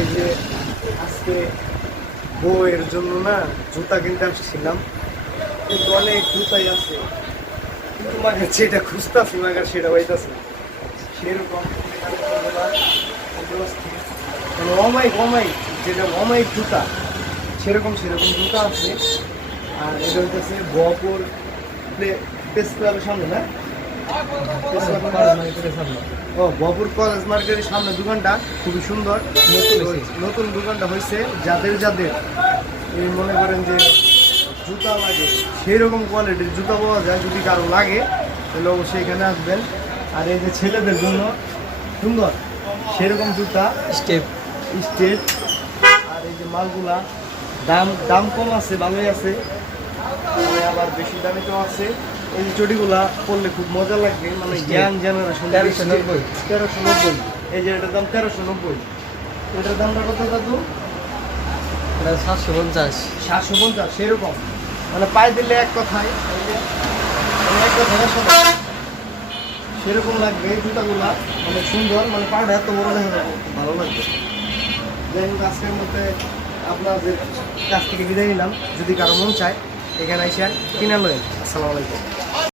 এই যে আজকে বউয়ের জন্য না জুতা কিনতে আসছিলাম, কিন্তু অনেক জুতাই আছে, কিন্তু মাকে যেটা খুঁজতেছি মাকে সেটা পাইতেছে সেরকম মানে অমাইক অমাইক, যেটা অমাইক জুতা সেরকম সেরকম জুতা আছে। আর এটা হইতেছে বহপুর প্রেস ক্লাবের সামনে, না ও বহপুর কলেজ মার্কেটের সামনে দোকানটা খুবই সুন্দর, নতুন দোকানটা হয়েছে। যাদের যাদের এই মনে করেন যে জুতা লাগে, সেই রকম কোয়ালিটির জুতা পাওয়া যায়, যদি কারো লাগে তাহলে অবশ্যই এখানে আসবেন। আর এই যে ছেলেদের জন্য সুন্দর সেরকম জুতা স্টেপ স্টেট। আর এই যে মালগুলা দাম দাম কম আছে, ভালোই আছে, আবার বেশি দামে তো আছে। এই যে চটিগুলা পরলে খুব মজা লাগবে, মানে ইয়াং জেনারেশন। 1390। এই যে এটার দাম 1390। এটার দামটা কত দাদু? 750। 750 সেরকম, মানে পায়ে দিলে এক কথায় এক কথায় সেরকম লাগবে। এই জুতাগুলা অনেক সুন্দর, মানে পাটা এত বড় দেখা যাবে, ভালো লাগবে। যাই হোক, আজকের মধ্যে আপনাদের কাছ থেকে বিদায় নিলাম। যদি কারো মন চায় এখানে এসে কিনে নেন। আসসালামু আলাইকুম।